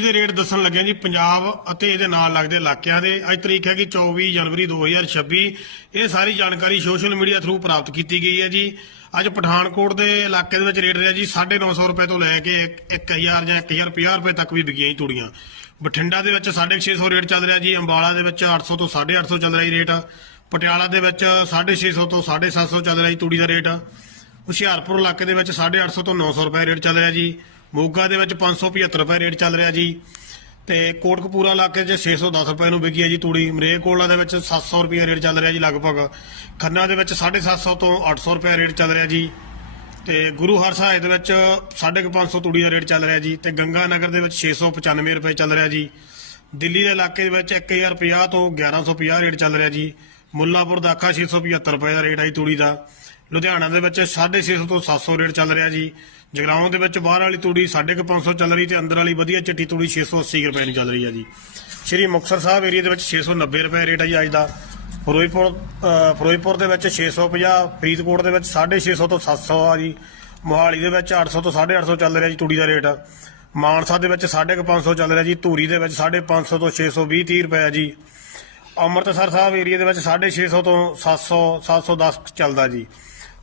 ਦੇ ਰੇਟ ਦੱਸਣ ਲੱਗੇ ਜੀ, ਪੰਜਾਬ ਅਤੇ ਇਹਦੇ ਨਾਲ ਲੱਗਦੇ ਇਲਾਕਿਆਂ ਦੇ। ਅੱਜ ਤਰੀਕ ਹੈਗੀ 24 ਜਨਵਰੀ 2026 ਇਹ ਸਾਰੀ ਜਾਣਕਾਰੀ ਸੋਸ਼ਲ ਮੀਡੀਆ ਥਰੂ ਪ੍ਰਾਪਤ ਕੀਤੀ ਗਈ ਹੈ ਜੀ। ਅੱਜ ਪਠਾਨਕੋਟ ਦੇ ਇਲਾਕੇ ਦੇ ਵਿੱਚ ਰੇਟ ਰਿਹਾ ਜੀ 950 ਰੁਪਏ ਤੋਂ ਲੈ ਕੇ 1000 ਜਾਂ 1050 ਰੁਪਏ ਤੱਕ ਵੀ ਵਿਕੀਆਂ ਜੀ ਤੂੜੀਆਂ। ਬਠਿੰਡਾ ਦੇ ਵਿੱਚ 650 ਰੇਟ ਚੱਲ ਰਿਹਾ ਜੀ, ਅੰਬਾਲਾ ਦੇ ਵਿੱਚ 800 ਤੋਂ 850 ਚੱਲ ਰਿਹਾ ਜੀ ਰੇਟ। ਪਟਿਆਲਾ ਦੇ ਵਿੱਚ 650 ਤੋਂ 750 ਚੱਲ ਰਿਹਾ ਜੀ ਤੂੜੀ ਦਾ ਰੇਟ। ਹੁਸ਼ਿਆਰਪੁਰ ਇਲਾਕੇ ਦੇ ਵਿੱਚ 850 ਤੋਂ 900 ਰੁਪਏ ਰੇਟ ਚੱਲ ਰਿਹਾ ਜੀ। ਮੋਗਾ ਦੇ ਵਿੱਚ 575 ਰੁਪਏ ਰੇਟ ਚੱਲ ਰਿਹਾ ਜੀ। ਤੇ ਕੋਟਕਪੂਰਾ ਇਲਾਕੇ 'ਚ 610 ਰੁਪਏ ਨੂੰ ਵਿਕੀ ਹੈ ਜੀ ਤੂੜੀ। ਮਰੇਕੋਲਾ ਦੇ ਵਿੱਚ 700 ਰੁਪਏ ਰੇਟ ਚੱਲ ਰਿਹਾ ਜੀ ਲਗਭਗ। ਖੰਨਾ ਦੇ ਵਿੱਚ 750 ਤੋਂ 800 ਰੁਪਏ ਰੇਟ ਚੱਲ ਰਿਹਾ ਜੀ। ਤੇ ਗੁਰੂ ਹਰ ਸਾਹਿਬ ਦੇ ਵਿੱਚ 550 ਤੂੜੀ ਦਾ ਰੇਟ ਚੱਲ ਰਿਹਾ ਜੀ। ਤੇ ਗੰਗਾ ਨਗਰ ਦੇ ਵਿੱਚ 695 ਰੁਪਏ ਚੱਲ ਰਿਹਾ ਜੀ। ਦਿੱਲੀ ਦੇ ਇਲਾਕੇ ਦੇ ਵਿੱਚ 1050 ਤੋਂ 1150 ਰੇਟ ਚੱਲ ਰਿਹਾ ਜੀ। ਮੁੱਲਾਪੁਰ ਦਾਖਾ 675 ਰੁਪਏ ਦਾ ਰੇਟ ਹੈ ਜੀ ਤੂੜੀ ਦਾ। ਲੁਧਿਆਣਾ ਦੇ ਵਿੱਚ 650 ਤੋਂ 700 ਰੇਟ ਚੱਲ ਰਿਹਾ ਜੀ। ਜਗਰਾਉਂ ਦੇ ਵਿੱਚ ਬਾਹਰ ਵਾਲੀ ਤੂੜੀ 550 ਚੱਲ ਰਹੀ ਤੇ ਅੰਦਰ ਵਾਲੀ ਵਧੀਆ ਚਿੱਟੀ ਤੂੜੀ 680 ਰੁਪਏ ਨੂੰ ਚੱਲ ਰਹੀ ਹੈ ਜੀ। ਸ਼੍ਰੀ ਮੁਕਤਸਰ ਸਾਹਿਬ ਏਰੀਆ ਦੇ ਵਿੱਚ 690 ਰੁਪਏ ਰੇਟ ਹੈ ਜੀ ਅੱਜ ਦਾ। ਫਿਰੋਜ਼ਪੁਰ ਫਿਰੋਜ਼ਪੁਰ ਦੇ ਵਿੱਚ 650 ਫਰੀਦਕੋਟ ਦੇ ਵਿੱਚ 650 ਤੋਂ 700 ਆ ਜੀ। ਮੋਹਾਲੀ ਦੇ ਵਿੱਚ 800 ਤੋਂ 850 ਚੱਲ ਰਿਹਾ ਜੀ ਤੂੜੀ ਦਾ ਰੇਟ। ਮਾਨਸਾ ਦੇ ਵਿੱਚ 550 ਚੱਲ ਰਿਹਾ ਜੀ। ਧੂਰੀ ਦੇ ਵਿੱਚ 550 ਤੋਂ 620 30 ਰੁਪਏ ਆ ਜੀ। ਅੰਮ੍ਰਿਤਸਰ ਸਾਹਿਬ ਏਰੀਆ ਦੇ ਵਿੱਚ 650 ਤੋਂ 700 710 ਚੱਲਦਾ ਜੀ।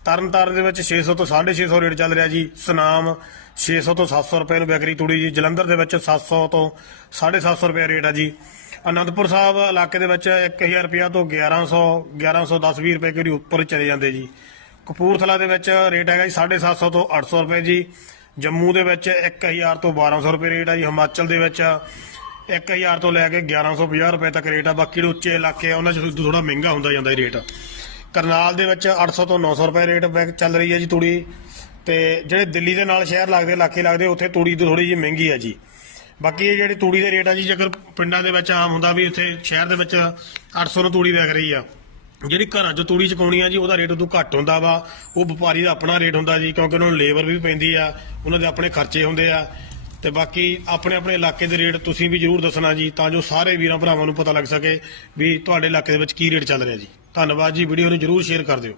ਤਰਨਤਾਰਨ ਦੇ ਵਿੱਚ 600 ਤੋਂ 650 ਰੇਟ ਚੱਲ ਰਿਹਾ ਜੀ। ਸੁਨਾਮ 600 ਤੋਂ 700 ਰੁਪਏ ਨੂੰ ਬੈਕਰੀ ਤੂੜੀ ਜੀ। ਜਲੰਧਰ ਦੇ ਵਿੱਚ 700 ਤੋਂ 750 ਰੁਪਏ ਰੇਟ ਆ ਜੀ। ਅਨੰਦਪੁਰ ਸਾਹਿਬ ਇਲਾਕੇ ਦੇ ਵਿੱਚ 1000 ਰੁਪਿਆ ਤੋਂ 1100 1110 20 ਰੁਪਏ ਕਿਹੜੀ ਉੱਪਰ ਚਲੇ ਜਾਂਦੇ ਜੀ। ਕਪੂਰਥਲਾ ਦੇ ਵਿੱਚ ਰੇਟ ਹੈਗਾ ਜੀ 750 ਤੋਂ 800 ਰੁਪਏ ਜੀ। ਜੰਮੂ ਦੇ ਵਿੱਚ 1000 ਤੋਂ 1200 ਰੁਪਏ ਰੇਟ ਆ ਜੀ। ਹਿਮਾਚਲ ਦੇ ਵਿੱਚ 1000 ਤੋਂ ਲੈ ਕੇ 1150 ਰੁਪਏ ਤੱਕ ਰੇਟ ਆ। ਬਾਕੀ ਜਿਹੜੇ ਉੱਚੇ ਇਲਾਕੇ ਆ, ਉਹਨਾਂ 'ਚ ਥੋੜਾ ਮਹਿੰਗਾ ਹੁੰਦਾ ਜਾਂਦਾ ਇਹ ਰੇਟ। ਕਰਨਾਲ ਦੇ ਵਿੱਚ 800 ਤੋਂ 900 ਰੁਪਏ ਰੇਟ ਬੈਕ ਚੱਲ ਰਹੀ ਹੈ ਜੀ ਤੂੜੀ। ਤੇ ਜਿਹੜੇ ਦਿੱਲੀ ਦੇ ਨਾਲ ਸ਼ਹਿਰ ਲੱਗਦੇ, ਇਲਾਕੇ ਲੱਗਦੇ, ਉੱਥੇ ਤੂੜੀ ਥੋੜੀ ਜਿਹੀ ਮਹਿੰਗੀ ਆ ਜੀ। ਬਾਕੀ ਇਹ ਜਿਹੜੀ ਤੂੜੀ ਦੇ ਰੇਟ ਆ ਜੀ, ਜੇਕਰ ਪਿੰਡਾਂ ਦੇ ਵਿੱਚ ਆਮ ਹੁੰਦਾ ਵੀ ਉੱਥੇ ਸ਼ਹਿਰ ਦੇ ਵਿੱਚ 800 ਨੂੰ ਤੂੜੀ ਵਿਕ ਰਹੀ ਆ। ਜਿਹੜੀ ਘਰਾਂ 'ਚ ਤੂੜੀ ਚਕਾਉਣੀ ਆ ਜੀ, ਉਹਦਾ ਰੇਟ ਉਦੋਂ ਘੱਟ ਹੁੰਦਾ ਵਾ। ਉਹ ਵਪਾਰੀ ਦਾ ਆਪਣਾ ਰੇਟ ਹੁੰਦਾ ਜੀ, ਕਿਉਂਕਿ ਉਹਨਾਂ ਨੂੰ ਲੇਬਰ ਵੀ ਪੈਂਦੀ ਆ, ਉਹਨਾਂ ਦੇ ਆਪਣੇ ਖਰਚੇ ਹੁੰਦੇ ਆ। ਤੇ ਬਾਕੀ ਆਪਣੇ ਆਪਣੇ ਇਲਾਕੇ ਦੇ ਰੇਟ ਤੁਸੀਂ ਵੀ ਜਰੂਰ ਦੱਸਣਾ ਜੀ, ਤਾਂ ਜੋ ਸਾਰੇ ਵੀਰਾਂ ਭਰਾਵਾਂ ਨੂੰ ਪਤਾ ਲੱਗ ਸਕੇ ਵੀ ਤੁਹਾਡੇ ਇਲਾਕੇ ਦੇ ਵਿੱਚ ਕੀ ਰੇਟ ਚੱਲ ਰਿਹਾ ਜੀ। ਧੰਨਵਾਦ ਜੀ, ਵੀਡੀਓ ਨੂੰ ਜਰੂਰ ਸ਼ੇਅਰ ਕਰ ਦਿਓ।